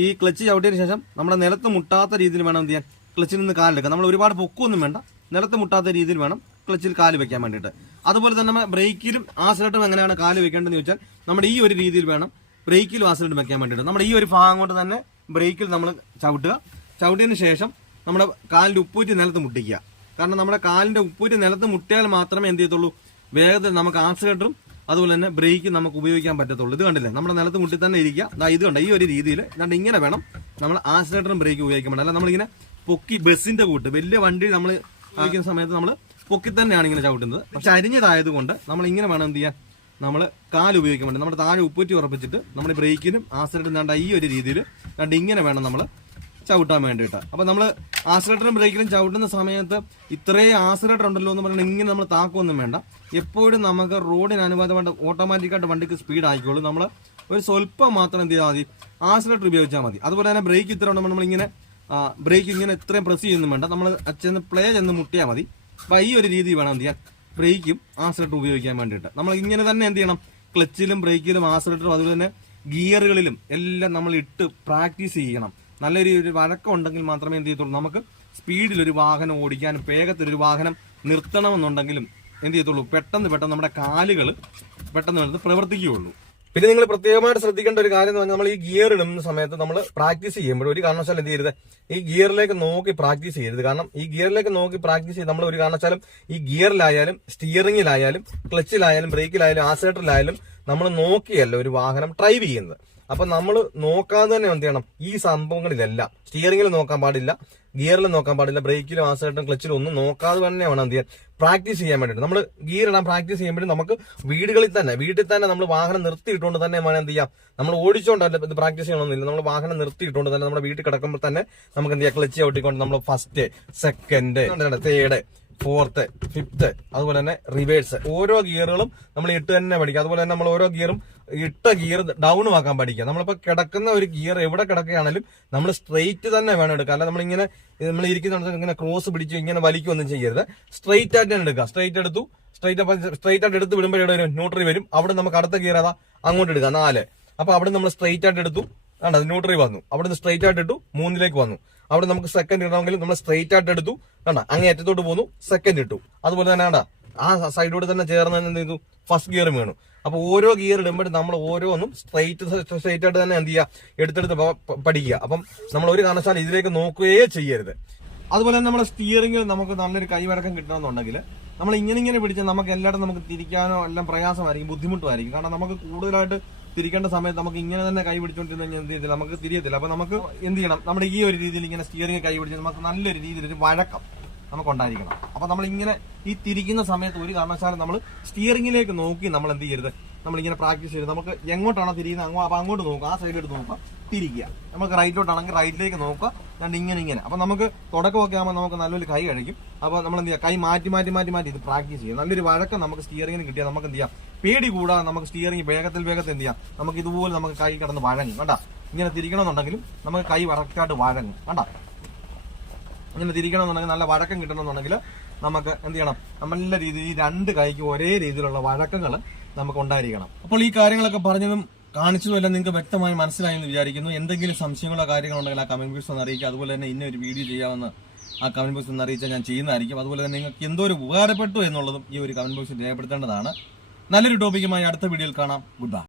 ഈ ക്ലച്ച് ചവിട്ടിയതിന് ശേഷം നമ്മുടെ നിലത്ത് മുട്ടാത്ത രീതിയിൽ വേണം എന്ത് ചെയ്യാൻ, ക്ലച്ചിൽ നിന്ന് കാലെടുക്കുക. നമ്മൾ ഒരുപാട് പൊക്കൊന്നും വേണ്ട, നിലത്ത് മുട്ടാത്ത രീതിയിൽ വേണം ക്ലച്ചിൽ കാല് വെക്കാൻ വേണ്ടിയിട്ട്. അതുപോലെ തന്നെ നമ്മൾ ബ്രേക്കിലും ആക്സിലറേറ്ററും എങ്ങനെയാണ് കാല് വെക്കേണ്ടതെന്ന് ചോദിച്ചാൽ നമ്മുടെ ഈ ഒരു രീതിയിൽ വേണം ബ്രേക്കിലും ആക്സിലറേറ്ററും വെക്കാൻ വേണ്ടിയിട്ട്. നമ്മുടെ ഈ ഒരു ഭാഗം കൊണ്ട് തന്നെ ബ്രേക്കിൽ നമ്മൾ ചവിട്ടുക. ചവിട്ടിയതിന് ശേഷം നമ്മുടെ കാലിൻ്റെ ഉപ്പൂറ്റി നിലത്ത് മുട്ടിക്കുക. കാരണം നമ്മുടെ കാലിൻ്റെ ഉപ്പൂറ്റി നിലത്ത് മുട്ടിയാൽ മാത്രമേ എന്ത് ചെയ്യത്തുള്ളൂ, വേഗത്തിൽ നമുക്ക് ആക്സിലറേറ്ററും അതുപോലെ തന്നെ ബ്രേക്കും നമുക്ക് ഉപയോഗിക്കാൻ പറ്റത്തുള്ളൂ. ഇത് കണ്ടില്ലേ, നമ്മുടെ നിലത്ത് മുട്ടി തന്നെ ഇരിക്കുക. ഇത് കണ്ട ഈ ഒരു രീതിയിൽ ഇങ്ങനെ വേണം നമ്മൾ ആക്സിലറേറ്ററും ബ്രേക്കും ഉപയോഗിക്കാൻ വേണ്ട. അല്ല നമ്മളിങ്ങനെ പൊക്കി ബസ്സിന്റെ കൂട്ട് വലിയ വണ്ടി നമ്മൾ ഉപയോഗിക്കുന്ന സമയത്ത് നമ്മൾ പൊക്കി തന്നെയാണ് ഇങ്ങനെ ചവിട്ടുന്നത്. പക്ഷെ അരിഞ്ഞതായതുകൊണ്ട് നമ്മൾ ഇങ്ങനെ വേണം എന്ത് ചെയ്യാൻ, നമ്മൾ കാല് ഉപയോഗിക്കാൻ വേണ്ടി നമ്മുടെ താഴെ ഉപ്പൂറ്റി ഉറപ്പിച്ചിട്ട് നമ്മൾ ബ്രേക്കിനും ആക്സിലറേറ്ററും വേണ്ട ഈ ഒരു രീതിയിൽ ഇങ്ങനെ വേണം നമ്മൾ ചവിട്ടാൻ വേണ്ടിയിട്ട്. അപ്പോൾ നമ്മൾ ആക്സിലറേറ്ററും ബ്രേക്കിലും ചവിട്ടുന്ന സമയത്ത് ഇത്രയും ആക്സിലറേറ്റർ ഉണ്ടല്ലോ എന്ന് പറഞ്ഞാൽ ഇങ്ങനെ നമ്മൾ താക്കൊന്നും വേണ്ട. എപ്പോഴും നമുക്ക് റോഡിന് അനുവാദമായിട്ട് ഓട്ടോമാറ്റിക്കായിട്ട് വണ്ടിക്ക് സ്പീഡ് ആയിക്കോളൂ. നമ്മൾ ഒരു സ്വല്പം മാത്രം എന്ത് ചെയ്താൽ മതി, ആക്സിലറേറ്റർ ഉപയോഗിച്ചാൽ മതി. അതുപോലെ തന്നെ ബ്രേക്ക് ഇത്ര ഉണ്ടെങ്കിൽ നമ്മളിങ്ങനെ ബ്രേക്ക് ഇങ്ങനെ ഇത്രയും പ്രസ് ചെയ്യുന്നു വേണ്ട, നമ്മൾ ചെന്ന് പ്ലേ ചെന്ന് മുട്ടിയാൽ മതി. അപ്പം ഈ ഒരു രീതി വേണം എന്ത് ചെയ്യാൻ, ബ്രേക്കും ആക്സിലറേറ്ററും ഉപയോഗിക്കാൻ വേണ്ടിയിട്ട്. നമ്മൾ ഇങ്ങനെ തന്നെ എന്ത് ചെയ്യണം, ക്ലച്ചിലും ബ്രേക്കിലും ആക്സിലറേറ്ററും അതുപോലെ തന്നെ ഗിയറുകളിലും എല്ലാം നമ്മൾ ഇട്ട് പ്രാക്ടീസ് ചെയ്യണം. നല്ലൊരു വഴക്കം ഉണ്ടെങ്കിൽ മാത്രമേ എന്ത് ചെയ്യത്തുള്ളൂ, നമുക്ക് സ്പീഡിലൊരു വാഹനം ഓടിക്കാനും വേഗത്തിലൊരു വാഹനം നിർത്തണമെന്നുണ്ടെങ്കിലും എന്ത് ചെയ്യത്തുള്ളൂ, പെട്ടെന്ന് നമ്മുടെ കാലുകൾ പെട്ടെന്ന് പ്രവർത്തിക്കുകയുള്ളൂ. പിന്നെ നിങ്ങൾ പ്രത്യേകമായിട്ട് ശ്രദ്ധിക്കേണ്ട ഒരു കാര്യം എന്ന് പറഞ്ഞാൽ നമ്മൾ ഈ ഗിയർ ഇടുന്ന സമയത്ത് നമ്മൾ പ്രാക്ടീസ് ചെയ്യുമ്പോൾ ഒരു കാരണവശാലും എന്ത് ചെയ്യരുത്, ഈ ഗിയറിലേക്ക് നോക്കി പ്രാക്ടീസ് ചെയ്യരുത്. കാരണം ഈ ഗിയറിലേക്ക് നോക്കി പ്രാക്ടീസ് ചെയ്ത് നമ്മൾ ഒരു കാരണവശാലും ഈ ഗിയറിലായാലും സ്റ്റിയറിംഗിലായാലും ക്ലച്ചിലായാലും ബ്രേക്കിലായാലും ആക്സിലറേറ്ററിലായാലും നമ്മൾ നോക്കിയല്ല ഒരു വാഹനം ഡ്രൈവ് ചെയ്യുന്നത്. അപ്പൊ നമ്മൾ നോക്കാതെ തന്നെ എന്ത് ചെയ്യണം, ഈ സംഭവങ്ങളിലെല്ലാം സ്റ്റിയറിംഗിൽ നോക്കാൻ പാടില്ല, ഗിയറിൽ നോക്കാൻ പാടില്ല, ബ്രേക്കിലും ആക്സിലറേറ്ററും ക്ലച്ചിലും ഒന്നും നോക്കാതെ തന്നെ വേണം എന്ത് ചെയ്യാൻ, പ്രാക്ടീസ് ചെയ്യാൻ വേണ്ടിയിട്ട്. നമ്മൾ ഗിയർ ഇടാൻ പ്രാക്ടീസ് ചെയ്യുമ്പോഴും നമുക്ക് വീട്ടിൽ തന്നെ നമ്മൾ വാഹനം നിർത്തിയിട്ടുകൊണ്ട് തന്നെ വേണം എന്ത് ചെയ്യാം, നമ്മൾ ഓടിച്ചുകൊണ്ടല്ല ഇത് പ്രാക്ടീസ് ചെയ്യണമെന്നില്ല, നമ്മൾ വാഹനം നിർത്തിയിട്ടുകൊണ്ട് തന്നെ നമ്മുടെ വീട്ടിൽ കിടക്കുമ്പോൾ തന്നെ നമുക്ക് എന്ത് ചെയ്യാം, ക്ലച്ച് ചവിട്ടിക്കൊണ്ട് നമ്മൾ first second third fourth fifth അതുപോലെ തന്നെ റിവേഴ്സ് ഓരോ ഗിയറുകളും നമ്മൾ ഇട്ട് തന്നെ പഠിക്കുക. അതുപോലെ തന്നെ നമ്മൾ ഓരോ ഗിയറും ഇട്ട ഗിയർ ഡൗൺ ആക്കാൻ പഠിക്കുക. നമ്മളിപ്പോ കിടക്കുന്ന ഒരു ഗിയർ എവിടെ കിടക്കുകയാണെങ്കിലും നമ്മൾ സ്ട്രെയിറ്റ് തന്നെ വേണം എടുക്കുക. അല്ല നമ്മളിങ്ങനെ നമ്മൾ ഇരിക്കുന്ന ഇങ്ങനെ ക്രോസ് പിടിച്ച് ഇങ്ങനെ വലിക്കൊന്നും ചെയ്യരുത്, സ്ട്രെയിറ്റ് ആയിട്ട് തന്നെ എടുക്കുക. സ്ട്രെയിറ്റ് ആയിട്ട് എടുത്ത് വിടുമ്പോഴേ ഒരു ന്യൂട്രൽ വരും. അവിടെ നമുക്ക് അടുത്ത ഗിയർ അതാ അങ്ങോട്ട് എടുക്കുക 4. അപ്പൊ അവിടെ നമ്മൾ സ്ട്രെയിറ്റ് ആയിട്ട് എടുത്തു, അത് ന്യൂട്രൽ വന്നു. അവിടെ നിന്ന് സ്ട്രെയിറ്റ് ആയിട്ട് ഇട്ടു 3ലേക്ക് വന്നു. അവിടെ നമുക്ക് സെക്കൻഡ് ഇടണമെങ്കിൽ നമ്മൾ സ്ട്രെയിറ്റ് ആയിട്ട് എടുത്തു, കണ്ട അങ്ങേ അറ്റത്തോട്ട് പോന്നു, സെക്കൻഡ് ഇട്ടു. അതുപോലെ തന്നെ കണ്ട ആ സൈഡോട് തന്നെ ചേർന്ന് എന്ത് ചെയ്തു, ഫസ്റ്റ് ഗിയർ വീണു. അപ്പൊ ഓരോ ഗിയർ ഇടുമ്പോഴും നമ്മൾ ഓരോന്നും സ്ട്രെയിറ്റ് ആയിട്ട് തന്നെ എന്ത് ചെയ്യുക, എടുത്തെടുത്ത് പഠിക്കുക. അപ്പം നമ്മൾ ഒരു കാരണവശാലും ഇതിലേക്ക് നോക്കുകയേ ചെയ്യരുത്. അതുപോലെ തന്നെ നമ്മുടെ സ്റ്റിയറിംഗിൽ നമുക്ക് നല്ലൊരു കൈവഴക്കം കിട്ടണമെന്നുണ്ടെങ്കിൽ നമ്മൾ ഇങ്ങനെ പിടിച്ചാൽ നമുക്ക് എല്ലായിടും നമുക്ക് തിരിക്കാനോ എല്ലാം പ്രയാസമായിരിക്കും, ബുദ്ധിമുട്ടുമായിരിക്കും. കാരണം നമുക്ക് കൂടുതലായിട്ട് തിരിക്കേണ്ട സമയത്ത് നമുക്ക് ഇങ്ങനെ തന്നെ കൈ പിടിച്ചോണ്ടിരുന്ന എന്ത് ചെയ്തില്ല, നമുക്ക് തിരിയത്തില്ല. അപ്പൊ നമുക്ക് എന്ത് ചെയ്യണം, നമ്മുടെ ഈ ഒരു രീതിയിൽ ഇങ്ങനെ സ്റ്റിയറിംഗ് കൈ പിടിച്ച് നമുക്ക് നല്ലൊരു രീതിയിൽ ഒരു വഴക്കം നമുക്ക് ഉണ്ടായിരിക്കണം. അപ്പൊ നമ്മൾ ഇങ്ങനെ ഈ തിരിക്കുന്ന സമയത്ത് ഒരു കാരണവശാലും നമ്മൾ സ്റ്റിയറിംഗിലേക്ക് നോക്കി നമ്മൾ എന്ത് ചെയ്യരുത്, നമ്മളിങ്ങനെ പ്രാക്ടീസ് ചെയ്ത് നമുക്ക് എങ്ങോട്ടാണോ തിരിയുന്നത് അപ്പൊ അങ്ങോട്ട് നോക്കുക, ആ സൈഡിലോട്ട് നോക്കുക, തിരിക്കുക. നമുക്ക് റൈറ്റിലോട്ടാണെങ്കിൽ റൈറ്റിലേക്ക് നോക്കുക, ഇങ്ങനെ. അപ്പൊ നമുക്ക് തുടക്കമൊക്കെ ആകുമ്പോൾ നമുക്ക് നല്ലൊരു കൈ കഴിക്കും. അപ്പൊ നമ്മൾ എന്ത് ചെയ്യുക, കൈ മാറ്റി ഇത് പ്രാക്ടീസ് ചെയ്യും. നല്ലൊരു വഴക്കം നമുക്ക് സ്റ്റിയറിംഗിന് കിട്ടിയാൽ നമുക്ക് എന്ത് ചെയ്യാം, പേടി കൂടാതെ നമുക്ക് സ്റ്റിയറിംഗ് വേഗത്തിൽ എന്ത് ചെയ്യാം, നമുക്ക് ഇതുപോലെ നമുക്ക് കൈ കിടന്ന് വഴങ്ങും. കണ്ടാ ഇങ്ങനെ തിരിക്കണമെന്നുണ്ടെങ്കിലും നമുക്ക് കൈ കറക്റ്റായിട്ട് വഴങ്ങും. കണ്ടാ ഇങ്ങനെ തിരിക്കണമെന്നുണ്ടെങ്കിൽ നല്ല വഴക്കം കിട്ടണമെന്നുണ്ടെങ്കിൽ നമുക്ക് എന്ത് ചെയ്യണം, നല്ല രീതിയിൽ ഈ 2 കൈക്കും ഒരേ രീതിയിലുള്ള വഴക്കങ്ങൾ നമുക്ക് ഉണ്ടായിരിക്കണം. അപ്പോൾ ഈ കാര്യങ്ങളൊക്കെ പറഞ്ഞതും കാണിച്ചതുമെല്ലാം നിങ്ങൾക്ക് വ്യക്തമായി മനസ്സിലായെന്ന് വിചാരിക്കുന്നു. എന്തെങ്കിലും സംശയങ്ങളോ കാര്യങ്ങളോ ഉണ്ടെങ്കിൽ ആ കമന്റ് ബോക്സിൽ ഒന്ന് അറിയിക്കുക. അതുപോലെ തന്നെ ഇന്ന ഒരു വീഡിയോ ചെയ്യാമെന്ന് ആ കമന്റ് ബോക്സിൽ നിന്ന് അറിയിച്ചാൽ ഞാൻ ചെയ്യുന്നതായിരിക്കും. അതുപോലെ തന്നെ നിങ്ങൾക്ക് എന്തോ ഒരു ഉപകാരപ്പെട്ടു എന്നുള്ളതും ഈ ഒരു കമന്റ് ബോക്സിൽ രേഖപ്പെടുത്തേണ്ടതാണ്. നല്ലൊരു ടോപ്പിക്കുമായി അടുത്ത വീഡിയോയിൽ കാണാം. Good bye.